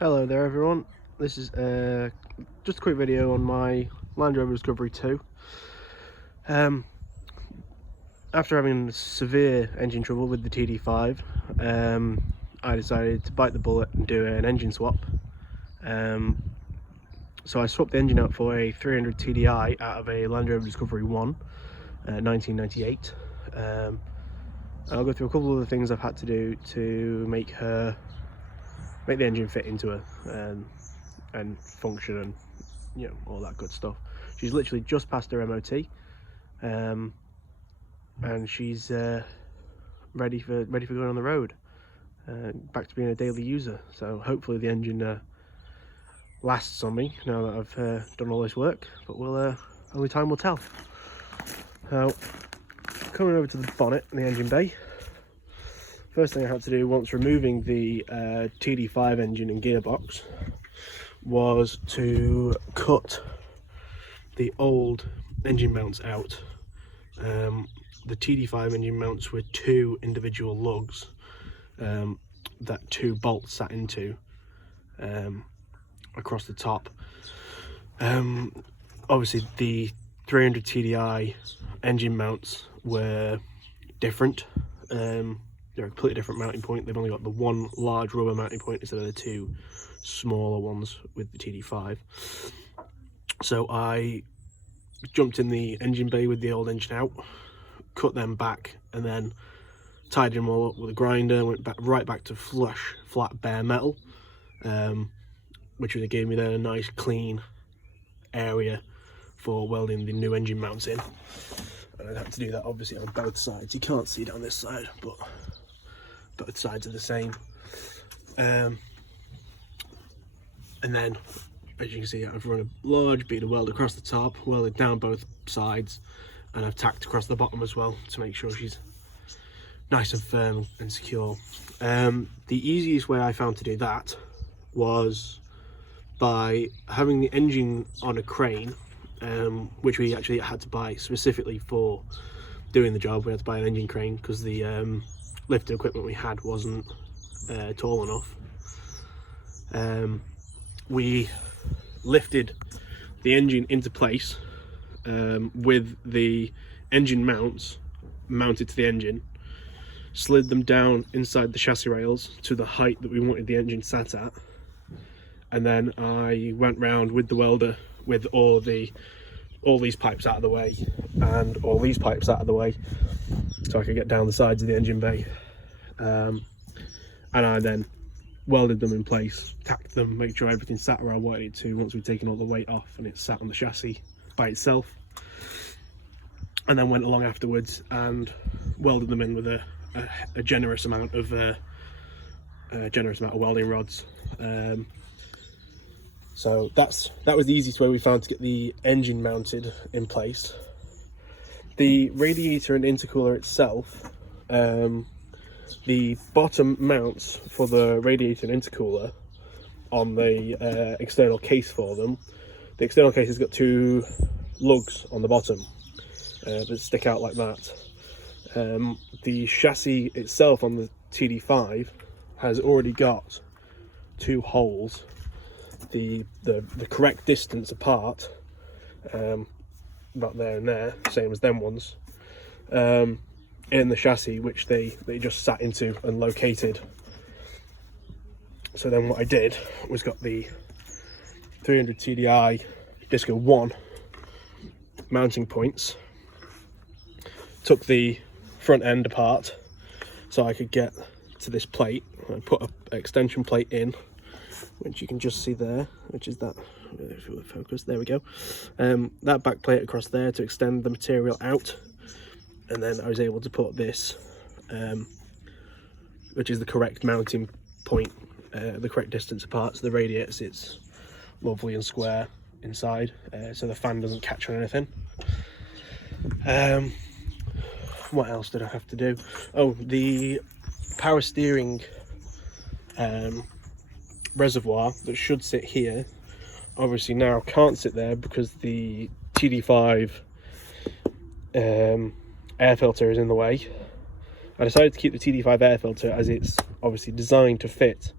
Hello there everyone, this is just a quick video on my Landrover Discovery 2. After having severe engine trouble with the TD5, I decided to bite the bullet and do an engine swap. So I swapped the engine out for a 300 TDI out of a Landrover Discovery 1, 1998. I'll go through a couple of the things I've had to do to make the engine fit into her and function and all that good stuff. She's literally just passed her MOT, and she's ready for going on the road, back to being a daily user. So hopefully the engine lasts on me now that I've done all this work, but only time will tell. So coming over to the bonnet and the engine bay, first thing I had to do once removing the TD5 engine and gearbox was to cut the old engine mounts out. The TD5 engine mounts were two individual lugs that two bolts sat into across the top. Obviously the 300 TDI engine mounts were different. They're a completely different mounting point. They've only got the one large rubber mounting point instead of the two smaller ones with the TD5. So I jumped in the engine bay with the old engine out, cut them back, and then tied them all up with a grinder, went right back to flush, flat, bare metal, which really gave me then a nice clean area for welding the new engine mounts in. And I'd have to do that obviously on both sides. You can't see down this side, but both sides are the same. And then, as you can see, I've run a large bead of weld across the top, welded down both sides, and I've tacked across the bottom as well to make sure she's nice and firm and secure. The easiest way I found to do that was by having the engine on a crane, which we actually had to buy specifically for doing the job. We had to buy an engine crane because the lifting equipment we had wasn't tall enough. We lifted the engine into place with the engine mounts mounted to the engine, slid them down inside the chassis rails to the height that we wanted the engine sat at, and then I went round with the welder with all these pipes out of the way and all these pipes out of the way so I could get down the sides of the engine bay, and I then welded them in place, tacked them, make sure everything sat where I wanted it to once we'd taken all the weight off and it sat on the chassis by itself, and then went along afterwards and welded them in with a generous amount of welding rods. So that was the easiest way we found to get the engine mounted in place. The radiator and intercooler itself, the bottom mounts for the radiator and intercooler on the external case for them, the external case has got two lugs on the bottom that stick out like that. The chassis itself on the TD5 has already got two holes, the correct distance apart, about there and there, same as them ones, in the chassis, which they just sat into and located. So then what I did was got the 300 TDI Disco 1 mounting points, took the front end apart so I could get to this plate. I put an extension plate in, which you can just see there, which is that, if it would focus, there we go. That back plate across there to extend the material out, and then I was able to put this, which is the correct mounting point, the correct distance apart, so the radiator sits lovely and square inside, so the fan doesn't catch on anything. What else did I have to do? Oh, the power steering reservoir that should sit here obviously now can't sit there because the TD5 air filter is in the way. I decided to keep the TD5 air filter as it's obviously designed to fit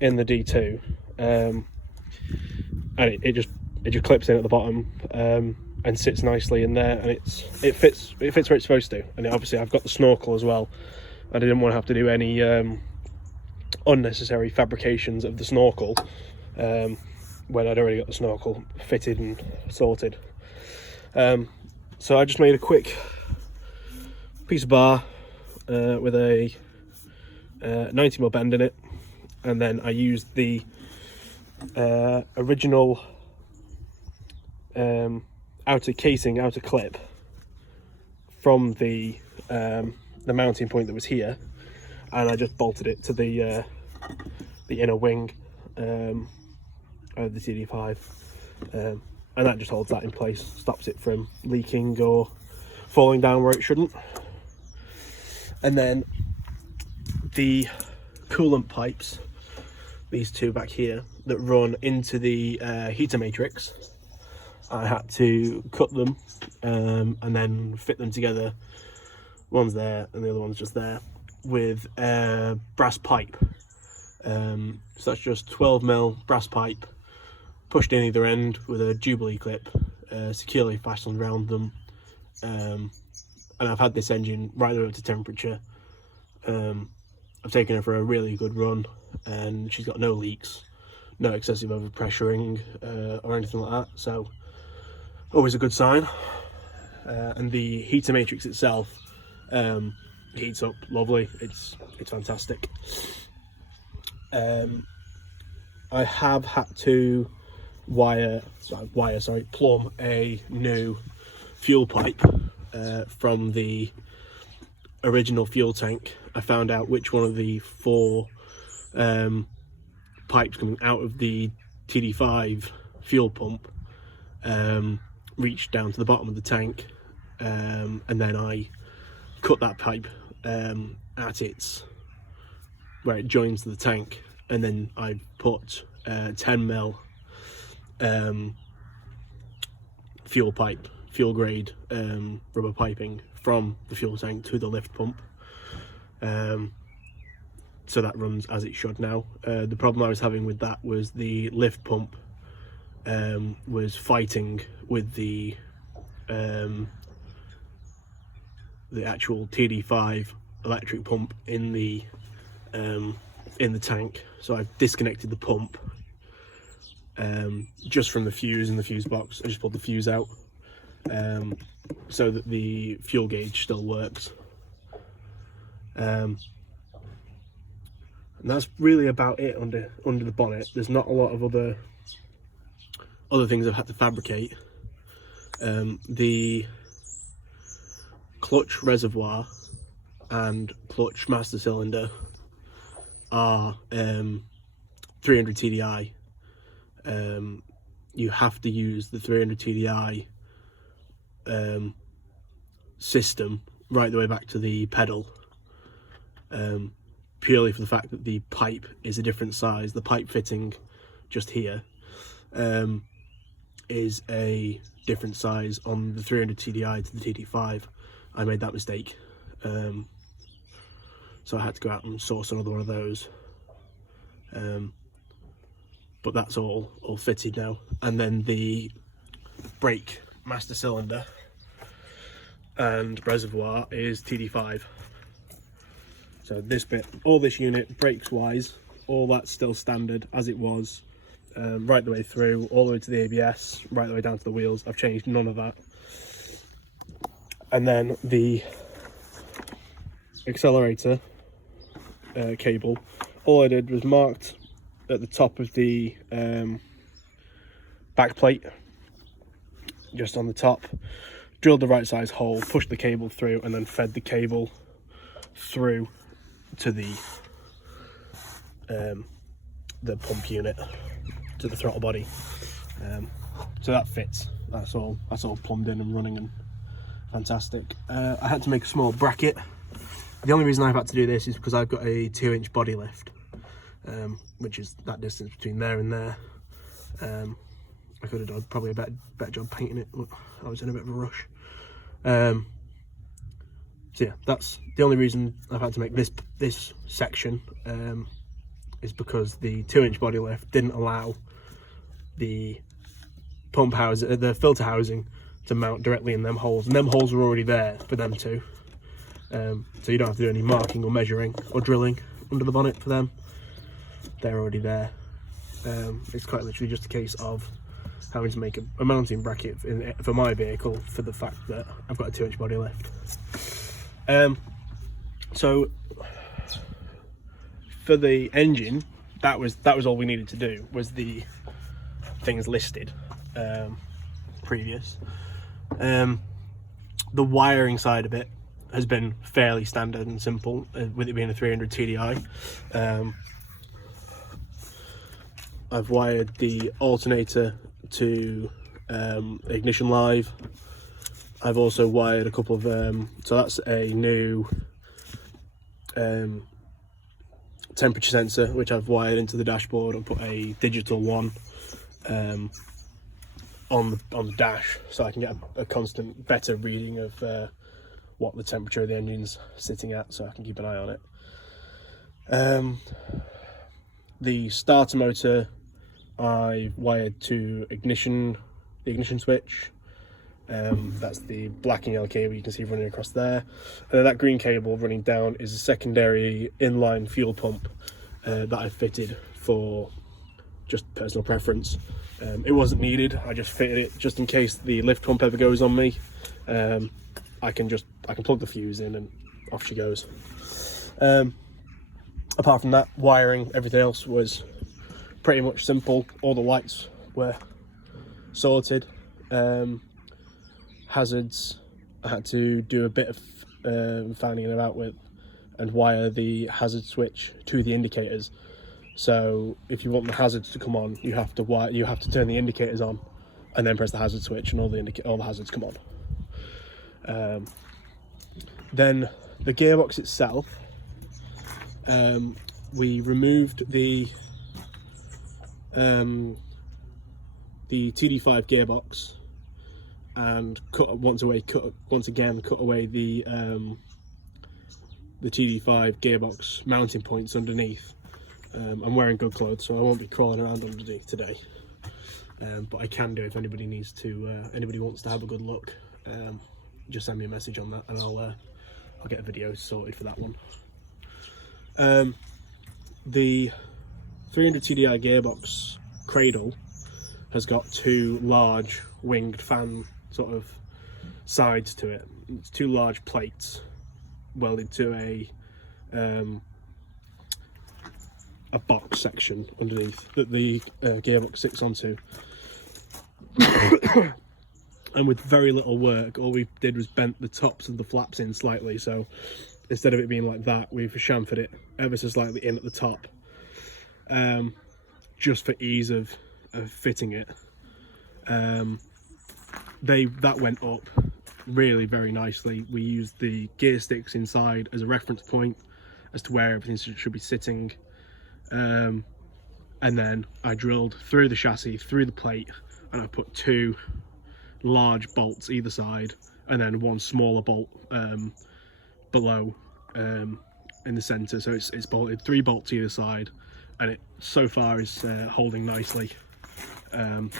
in the D2, and it just clips in at the bottom and sits nicely in there, and it fits where it's supposed to. And obviously I've got the snorkel as well. I didn't want to have to do any unnecessary fabrications of the snorkel when I'd already got the snorkel fitted and sorted. So I just made a quick piece of bar with a 90mm bend in it, and then I used the original outer clip from the mounting point that was here, and I just bolted it to the inner wing of the TD5, and that just holds that in place, stops it from leaking or falling down where it shouldn't. And then the coolant pipes, these two back here that run into the heater matrix, I had to cut them and then fit them together. One's there and the other one's just there with a brass pipe. So that's just 12mm brass pipe pushed in either end with a Jubilee clip securely fastened around them. And I've had this engine right the way up to temperature. I've taken her for a really good run, and she's got no leaks, no excessive overpressuring or anything like that, so always a good sign. And the heater matrix itself heats up lovely. It's fantastic. I have had to plumb a new fuel pipe from the original fuel tank. I found out which one of the 4 pipes coming out of the TD5 fuel pump reached down to the bottom of the tank, and then I cut that pipe at its where it joins to the tank, and then I put 10mm fuel grade rubber piping from the fuel tank to the lift pump, so that runs as it should now. The problem I was having with that was the lift pump was fighting with the actual TD5 electric pump in the tank. So I've disconnected the pump just from the fuse in the fuse box. I just pulled the fuse out so that the fuel gauge still works. And that's really about it under the bonnet. There's not a lot of other things I've had to fabricate. The clutch reservoir and clutch master cylinder are 300 TDI. You have to use the 300 TDI system right the way back to the pedal, purely for the fact that the pipe is a different size. The pipe fitting just here is a different size on the 300 TDI to the TD5. I made that mistake, so I had to go out and source another one of those, but that's all fitted now. And then the brake master cylinder and reservoir is TD5. So this bit, all this unit, brakes wise, all that's still standard as it was, right the way through, all the way to the ABS, right the way down to the wheels. I've changed none of that. And then the accelerator cable, all I did was marked at the top of the back plate, just on the top, drilled the right size hole, pushed the cable through, and then fed the cable through to the pump unit, to the throttle body. So that fits. That's all plumbed in and running and fantastic. I had to make a small bracket. The only reason I've had to do this is because I've got a 2-inch body lift, which is that distance between there and there. I could have done probably a better job painting it, but I was in a bit of a rush. So yeah, that's the only reason I've had to make this section is because the 2-inch body lift didn't allow the pump house, the filter housing, to mount directly in them holes, and them holes were already there for them to. So you don't have to do any marking or measuring or drilling under the bonnet for them. They're already there. It's quite literally just a case of having to make a mounting bracket for my vehicle for the fact that I've got a 2-inch body lift. So for the engine, that was all we needed to do, was the things listed previous. The wiring side of it has been fairly standard and simple, with it being a 300 TDI. I've wired the alternator to ignition live. I've also wired a couple of so that's a new temperature sensor which I've wired into the dashboard and put a digital one on the dash, so I can get a constant better reading of what the temperature of the engine's sitting at, so I can keep an eye on it. The starter motor I wired to the ignition switch. That's the black and yellow cable you can see running across there, and then that green cable running down is a secondary inline fuel pump that I fitted for just personal preference. It wasn't needed, I just fitted it just in case the lift pump ever goes on me. I can plug the fuse in and off she goes. Apart from that, wiring, everything else was pretty much simple. All the lights were sorted. Hazards, I had to do a bit of finding about with and wire the hazard switch to the indicators. So if you want the hazards to come on, you have to turn the indicators on and then press the hazard switch, and all the hazards come on. Then the gearbox itself, we removed the TD5 gearbox and cut away the TD5 gearbox mounting points underneath. I'm wearing good clothes, so I won't be crawling around underneath today, but I can do if anybody needs to. Anybody wants to have a good look, just send me a message on that, and I'll get a video sorted for that one. The 300 TDI gearbox cradle has got two large winged fan sort of sides to it. It's two large plates welded to a box section underneath that the gearbox sits onto. And with very little work, all we did was bent the tops of the flaps in slightly, so instead of it being like that, we've chamfered it ever so slightly in at the top, just for ease of fitting it. That went up really very nicely. We used the gear sticks inside as a reference point as to where everything should be sitting, and then I drilled through the chassis, through the plate, and I put two large bolts either side, and then one smaller bolt below in the center. So it's bolted 3 bolts either side, and it so far is holding nicely, and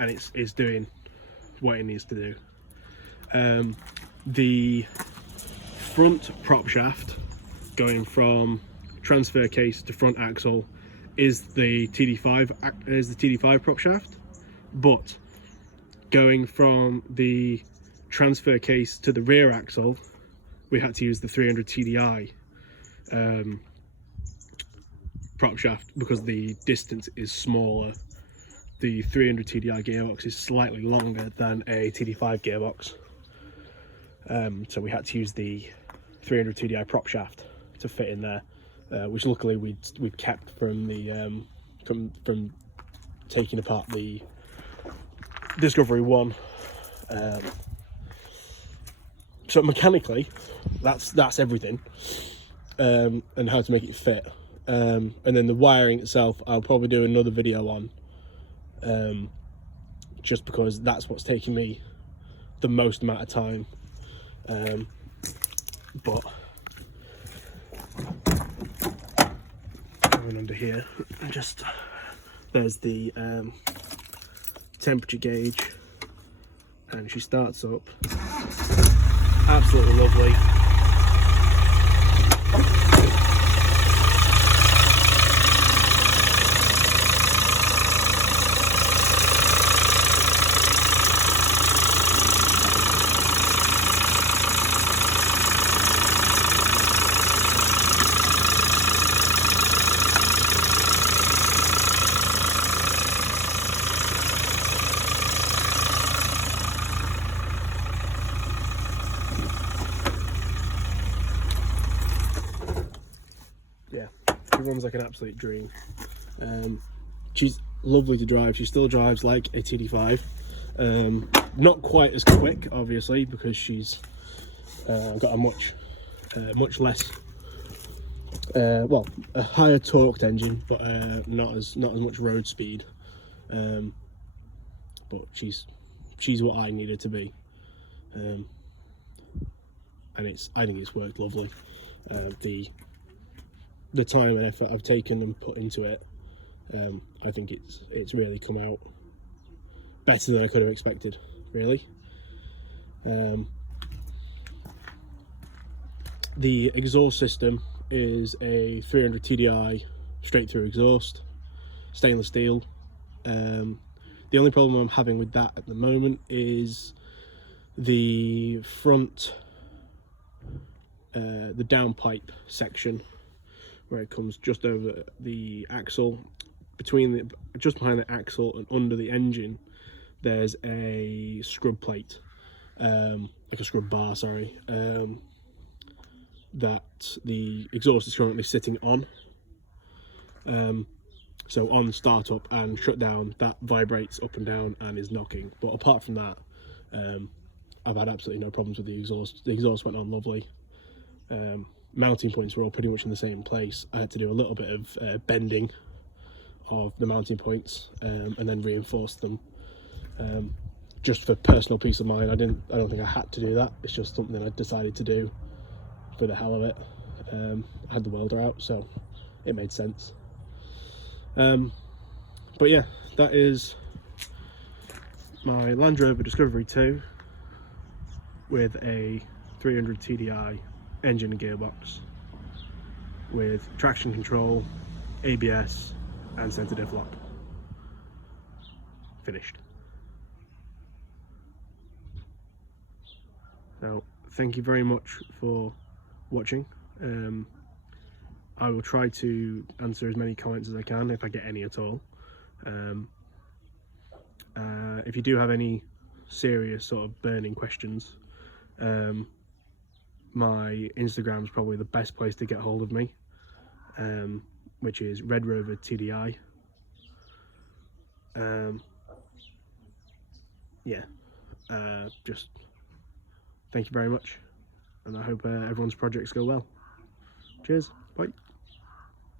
it's doing what it needs to do. The front prop shaft going from transfer case to front axle is the TD5 prop shaft, but going from the transfer case to the rear axle, we had to use the 300 TDI prop shaft because the distance is smaller. The 300 TDI gearbox is slightly longer than a TD5 gearbox, so we had to use the 300 TDI prop shaft to fit in there, which luckily we'd kept from the from taking apart the Discovery 1. So mechanically, that's everything, and how to make it fit. And then the wiring itself, I'll probably do another video on, just because that's what's taking me the most amount of time. But going under here. Just there's the temperature gauge, and she starts up. Absolutely lovely. Yeah, it runs like an absolute dream. She's lovely to drive. She still drives like a TD5. Not quite as quick, obviously, because she's got a much less, well, a higher torqued engine, but not as much road speed. But she's what I need her to be, and I think it's worked lovely. The time and effort I've taken and put into it, I think it's really come out better than I could have expected, really. The exhaust system is a 300 TDI straight through exhaust, stainless steel. The only problem I'm having with that at the moment is the front, the downpipe section, where it comes just over the axle, just behind the axle and under the engine. There's a scrub plate, like a scrub bar, sorry, that the exhaust is currently sitting on. So on startup and shut down, that vibrates up and down and is knocking. But apart from that, I've had absolutely no problems with the exhaust. The exhaust went on lovely. Mounting points were all pretty much in the same place. I had to do a little bit of bending of the mounting points, and then reinforce them, just for personal peace of mind. I don't think I had to do that. It's just something I decided to do for the hell of it. I had the welder out, so it made sense. But yeah, that is my Landrover Discovery 2 with a 300 TDI engine and gearbox, with traction control, ABS and centre diff lock. Finished. So thank you very much for watching. I will try to answer as many comments as I can, if I get any at all. If you do have any serious sort of burning questions, my Instagram is probably the best place to get hold of me, which is Landrover TDI. Just thank you very much, and I hope everyone's projects go well. Cheers.